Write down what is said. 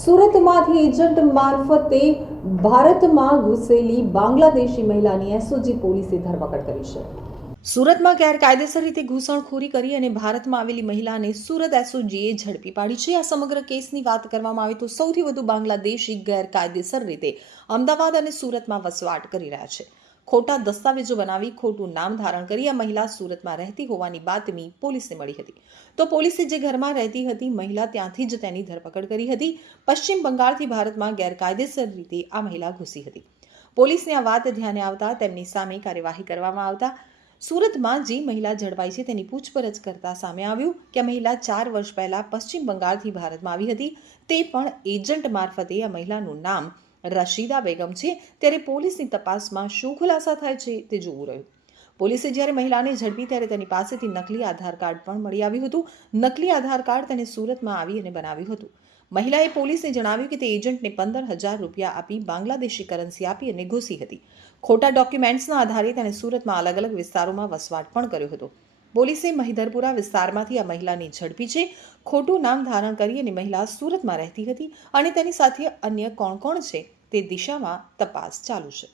સુરતમાંથી agent મારફતે ભારતમાં ઘૂસેલી બાંગ્લાદેશી મહિલાની એસઓજી પોલીસે ધરપકડ કરી છે. સુરતમાં ગેરકાયદેસર રીતે ઘૂસણખોરી કરી અને ભારતમાં આવેલી મહિલાને સુરત એસઓજીએ ઝડપી પાડી છે. આ સમગ્ર કેસની વાત કરવામાં આવે તો સૌથી વધુ બાંગ્લાદેશી ગેરકાયદેસર રીતે અમદાવાદ અને સુરતમાં વસવાટ કરી રહ્યા છે. ખોટા દસ્તાવેજો બનાવી ખોટું નામ ધારણ કરી આ મહિલા સુરતમાં રહેતી હોવાની બાતમી પોલીસને મળી હતી. તો પોલીસે જે ઘરમાં રહેતી હતી, મહિલા ત્યાંથી જ તેની ધરપકડ કરી હતી. પશ્ચિમ બંગાળથી ભારતમાં ગેરકાયદેસર રીતે આ મહિલા ઘૂસી હતી. પોલીસને આ વાત ધ્યાને આવતા તેમની સામે કાર્યવાહી કરવામાં આવતા સુરતમાં જે મહિલા ઝડપાઈ છે તેની પૂછપરછ કરતા સામે આવ્યું કે મહિલા ચાર વર્ષ પહેલાં પશ્ચિમ બંગાળથી ભારતમાં આવી હતી. તે પણ એજન્ટ મારફતે આ મહિલાનું નામ રશીદા બેગમ છે, ત્યારે પોલીસની તપાસમાં શું ખુલાસા થાય છે તે જોવું રહ્યું. પોલીસે જ્યારે મહિલાને ઝડપી ત્યારે તેની પાસેથી નકલી આધાર કાર્ડ પણ મળી આવ્યું હતું. નકલી આધાર કાર્ડ તેને સુરતમાં આવી અને બનાવ્યું હતું. મહિલાએ પોલીસને જણાવ્યું કે તે એજન્ટને પંદર હજાર રૂપિયા આપી બાંગ્લાદેશી કરન્સી આપી અને ઘૂસી હતી. ખોટા ડોક્યુમેન્ટ્સના આધારે તેણે સુરતમાં અલગ અલગ વિસ્તારોમાં વસવાટ પણ કર્યો હતો. પોલીસે મહિધરપુરા વિસ્તારમાંથી આ મહિલાની ઝડપી છે. ખોટું નામ ધારણ કરી અને મહિલા સુરતમાં રહેતી હતી અને તેની સાથે અન્ય કોણ કોણ છે તે દિશામાં તપાસ ચાલુ છે.